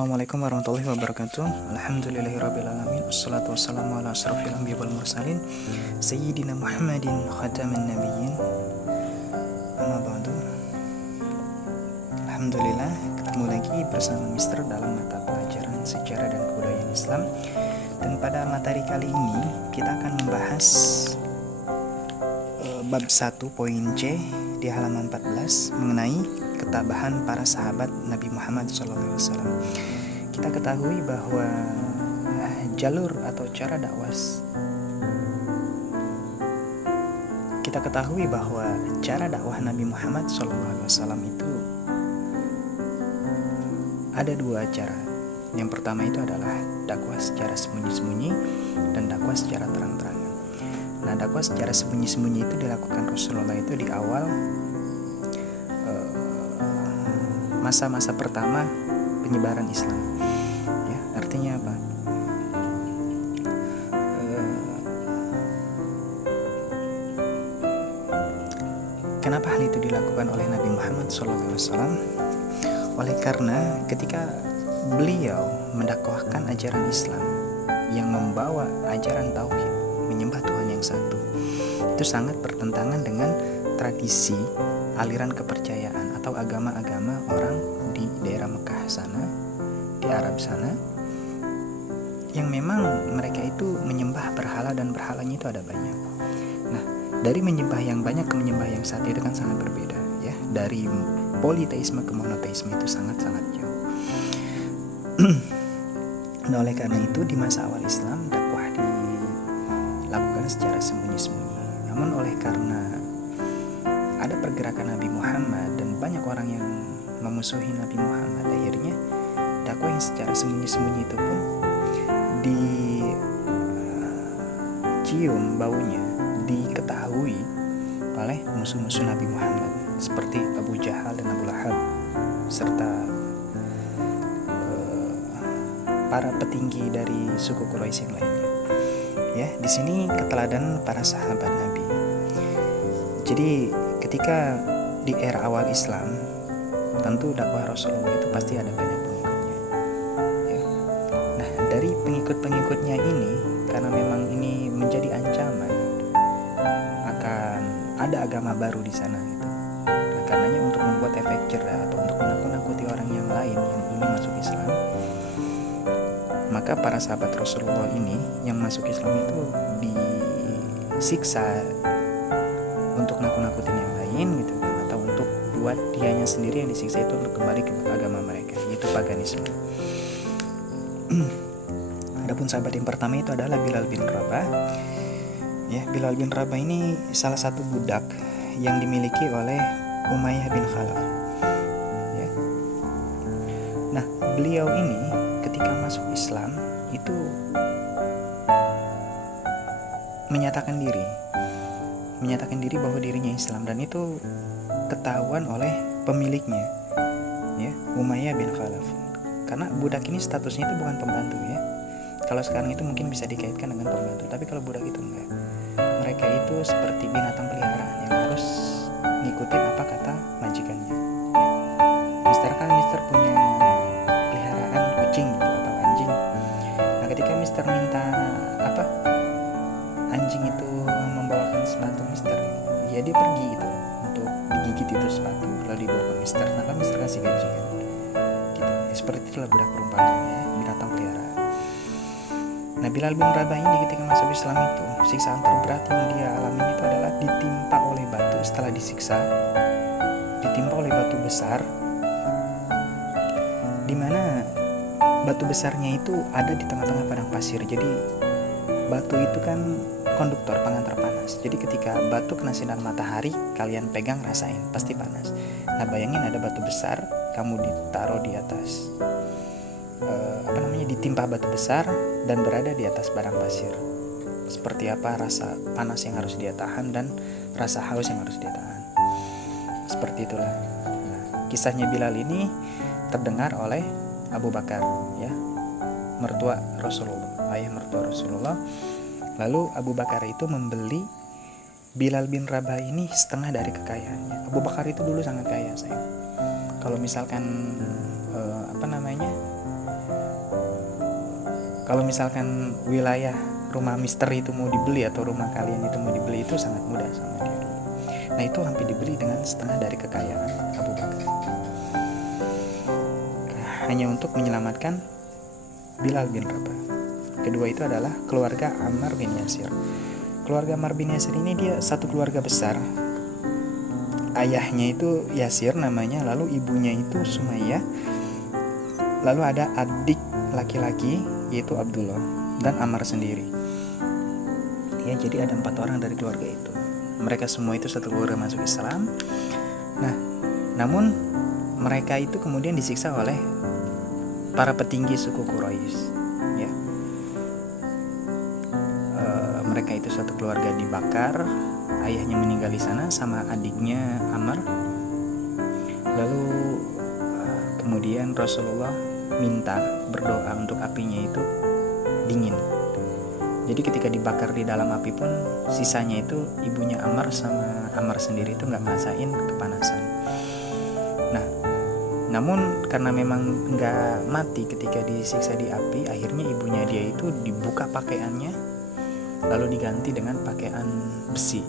Assalamualaikum warahmatullahi wabarakatuh. Alhamdulillahirrabbilalamin. Wassalatu wassalamu ala asrafil anbiya wal mursalin Sayyidina Muhammadin khataman nabiyyin. Amma ba'du. Alhamdulillah, ketemu lagi bersama Mister dalam mata pelajaran sejarah dan kebudayaan Islam. Dan pada materi kali ini kita akan membahas bab 1 poin C di halaman 14 mengenai ketabahan para sahabat Nabi Muhammad SAW. Kita ketahui bahwa jalur atau cara dakwah Nabi Muhammad SAW itu ada dua cara. Yang pertama itu adalah dakwah secara sembunyi-sembunyi dan dakwah secara terang-terangan. Nah, dakwah secara sembunyi-sembunyi itu dilakukan Rasulullah itu di awal masa-masa pertama penyebaran Islam. Ya, artinya apa? Kenapa hal itu dilakukan oleh Nabi Muhammad SAW? Oleh karena ketika beliau mendakwahkan ajaran Islam yang membawa ajaran tauhid, menyembah Tuhan yang satu, itu sangat bertentangan dengan tradisi aliran kepercayaan atau agama-agama orang di daerah Mekah sana, di Arab sana, yang memang mereka itu menyembah berhala dan berhalanya itu ada banyak. Nah, dari menyembah yang banyak ke menyembah yang satu itu kan sangat berbeda, ya. Dari politeisme ke monoteisme itu sangat-sangat jauh. Nah, oleh karena itu di masa awal Islam dakwah dilakukan secara sembunyi-sembunyi. Namun oleh karena ada pergerakan Nabi Muhammad dan banyak orang yang memusuhi Nabi Muhammad, akhirnya dakwah yang secara sembunyi-sembunyi itu pun dicium baunya, diketahui oleh musuh-musuh Nabi Muhammad seperti Abu Jahal dan Abu Lahab serta para petinggi dari suku Quraisy yang lainnya. Ya, di sini keteladanan para sahabat Nabi. Jadi ketika di era awal Islam, tentu dakwah Rasulullah itu pasti ada banyak pengikutnya. Ya. Nah, dari pengikut-pengikutnya ini, karena memang ini menjadi ancaman akan ada agama baru di sana gitu. Nah, karenanya untuk membuat efek jerah atau untuk menakut-nakuti orang yang lain yang ingin masuk Islam, maka para sahabat Rasulullah ini yang masuk Islam itu disiksa untuk nakut-nakutin yang lain gitu, atau untuk buat dianya sendiri yang disiksa itu untuk kembali ke agama mereka, yaitu paganisme. Adapun sahabat yang pertama itu adalah Bilal bin Rabah. Ya, Bilal bin Rabah ini salah satu budak yang dimiliki oleh Umayyah bin Khalaf. Ya. Nah, beliau ini ketika masuk Islam itu menyatakan diri bahwa dirinya Islam, dan itu ketahuan oleh pemiliknya, ya, Umayyah bin Khalaf. Karena budak ini statusnya itu bukan pembantu, ya. Kalau sekarang itu mungkin bisa dikaitkan dengan pembantu, tapi kalau budak itu enggak. Mereka itu seperti binatang peliharaan yang harus ngikutin apa kata majikannya. Mister punya peliharaan kucing gitu atau anjing. Nah, ketika Mister minta anjing itu membawakan sepatu Mister, ya dia pergi gitu untuk digigit itu sepatu lalu dibawa ke Mister, maka Mister kasih gaji kan gitu. Ya, seperti itulah budak perumpamannya, binatang peliharaan. Nah, Bilal bin Rabah ini ketika masuk Islam itu siksaan terberat yang dia alami itu adalah ditimpa oleh batu. Setelah disiksa, ditimpa oleh batu besar, dimana batu besarnya itu ada di tengah-tengah padang pasir. Jadi batu itu kan konduktor, pengantar panas. Jadi ketika batu kena sinar matahari, kalian pegang, rasain, pasti panas. Nah, bayangin ada batu besar, kamu ditaruh di atas ditimpa batu besar dan berada di atas padang pasir. Seperti apa rasa panas yang harus dia tahan dan rasa haus yang harus dia tahan. Seperti itulah. Nah, kisahnya Bilal ini terdengar oleh Abu Bakar, ya, mertua Rasulullah, ayah mertua Rasulullah. Lalu Abu Bakar itu membeli Bilal bin Rabah ini setengah dari kekayaannya. Abu Bakar itu dulu sangat kaya, sayang. Kalau misalkan Kalau misalkan wilayah rumah misteri itu mau dibeli atau rumah kalian itu mau dibeli, itu sangat mudah sama dia dulu. Nah itu hampir dibeli dengan setengah dari kekayaan Abu Bakar, hanya untuk menyelamatkan Bilal bin Rabah. Kedua itu adalah keluarga Ammar bin Yasir. Keluarga Ammar bin Yasir ini dia satu keluarga besar. Ayahnya itu Yasir namanya, lalu ibunya itu Sumayyah, lalu ada adik laki-laki yaitu Abdullah, dan Ammar sendiri. Ya, jadi ada 4 orang dari keluarga itu. Mereka semua itu satu keluarga masuk Islam. Nah, namun mereka itu kemudian disiksa oleh para petinggi suku Quraisy. Ya, mereka itu satu keluarga dibakar, ayahnya meninggal di sana sama adiknya Ammar. Lalu kemudian Rasulullah minta berdoa untuk apinya itu dingin. Jadi ketika dibakar di dalam api pun sisanya itu ibunya Ammar sama Ammar sendiri itu nggak ngerasain kepanasan. Nah, namun karena memang nggak mati ketika disiksa di api, akhirnya ibunya dia itu dibuka pakaiannya lalu diganti dengan pakaian besi.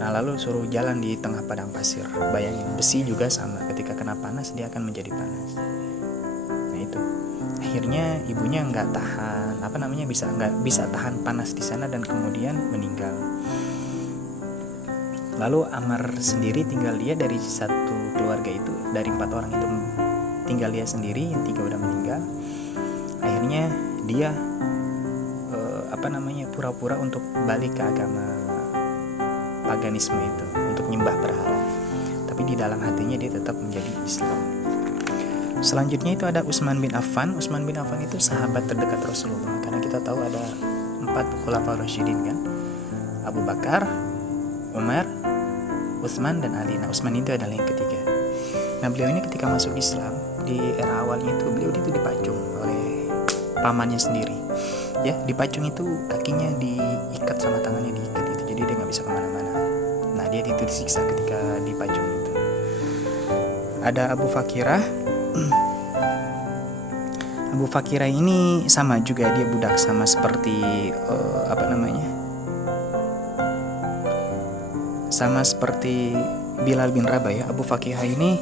Nah, lalu suruh jalan di tengah padang pasir. Bayangin, besi juga sama, ketika kena panas dia akan menjadi panas. Nah itu, akhirnya ibunya nggak tahan, nggak bisa tahan panas di sana dan kemudian meninggal. Lalu Ammar sendiri tinggal dia dari satu keluarga itu, dari 4 orang itu tinggal dia sendiri, yang 3 udah meninggal. Akhirnya dia pura-pura untuk balik ke agama paganisme itu, untuk nyembah berhala. Tapi di dalam hatinya dia tetap menjadi Islam. Selanjutnya itu ada Utsman bin Affan. Utsman bin Affan itu sahabat terdekat Rasulullah, karena kita tahu ada 4 khulafaur rasyidin kan, Abu Bakar, Umar, Utsman, dan Ali. Nah, Utsman itu adalah yang ketiga. Nah, beliau ini ketika masuk Islam di era awalnya itu beliau itu dipacung oleh pamannya sendiri. Ya, dipacung itu kakinya diikat sama tangannya diikat itu, jadi dia nggak bisa kemana-mana. Nah, dia itu disiksa ketika dipacung itu. Ada Abu Fakirah. Abu Fakirah ini sama juga, dia budak sama seperti sama seperti Bilal bin Rabah ya. Abu Fakirah ini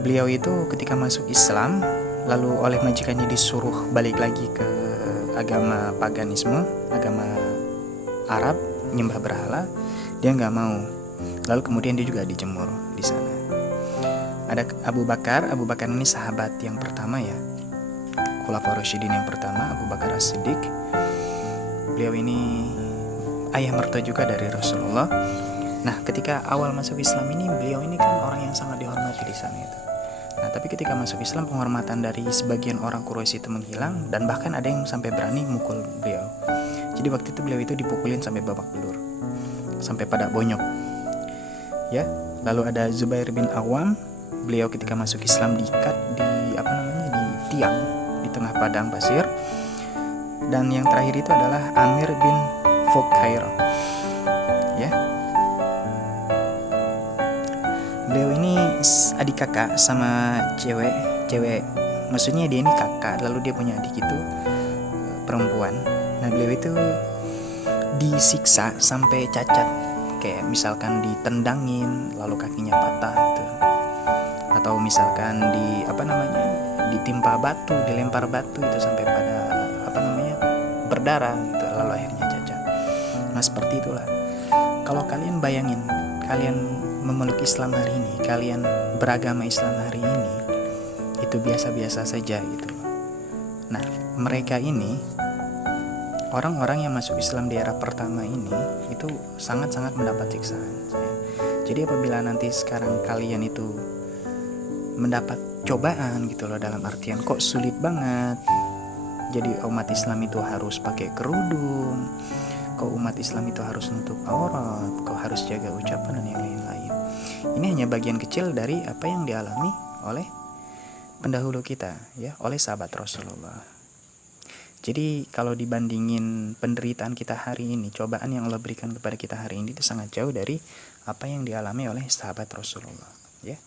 beliau itu ketika masuk Islam lalu oleh majikannya disuruh balik lagi ke agama paganisme, agama Arab, nyembah berhala. Dia nggak mau. Lalu kemudian dia juga dijemur di sana. Ada Abu Bakar. Abu Bakar ini sahabat yang pertama ya, khulafaur rasyidin yang pertama, Abu Bakar As-Siddiq. Beliau ini ayah mertua juga dari Rasulullah. Nah, ketika awal masuk Islam ini, beliau ini kan orang yang sangat dihormati di sana itu. Nah, tapi ketika masuk Islam, penghormatan dari sebagian orang Quraisy itu menghilang, dan bahkan ada yang sampai berani mukul beliau. Jadi waktu itu beliau itu dipukulin sampai babak belur, sampai pada bonyok. Ya, lalu ada Zubair bin Awam. Beliau ketika masuk Islam diikat di tiang di tengah padang pasir. Dan yang terakhir itu adalah Amir bin Fukhair. Ya. Beliau ini adik kakak sama cewek, maksudnya dia ini kakak, lalu dia punya adik itu perempuan. Nah, beliau itu disiksa sampai cacat, kayak misalkan ditendangin lalu kakinya patah itu, atau misalkan ditimpa batu, dilempar batu itu sampai pada berdarah gitu, lalu akhirnya cacat. Nah, seperti itulah. Kalau kalian bayangin, kalian memeluk Islam hari ini, kalian beragama Islam hari ini, itu biasa-biasa saja gitu. Nah, mereka ini, orang-orang yang masuk Islam di era pertama ini, itu sangat-sangat mendapat siksaan. Jadi apabila nanti sekarang kalian itu mendapat cobaan gitu loh, dalam artian kok sulit banget, jadi umat Islam itu harus pakai kerudung, kok umat Islam itu harus nutup aurat, kok harus jaga ucapan dan yang lain-lain. Ini hanya bagian kecil dari apa yang dialami oleh pendahulu kita ya, oleh sahabat Rasulullah. Jadi kalau dibandingin penderitaan kita hari ini, cobaan yang Allah berikan kepada kita hari ini itu sangat jauh dari apa yang dialami oleh sahabat Rasulullah ya.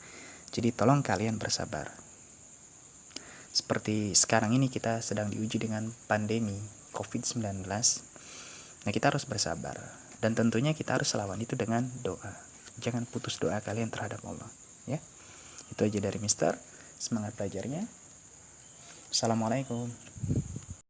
Jadi tolong kalian bersabar. Seperti sekarang ini kita sedang diuji dengan pandemi COVID-19. Nah, kita harus bersabar. Dan tentunya kita harus lawan itu dengan doa. Jangan putus doa kalian terhadap Allah. Ya, itu aja dari Mister. Semangat belajarnya. Assalamualaikum.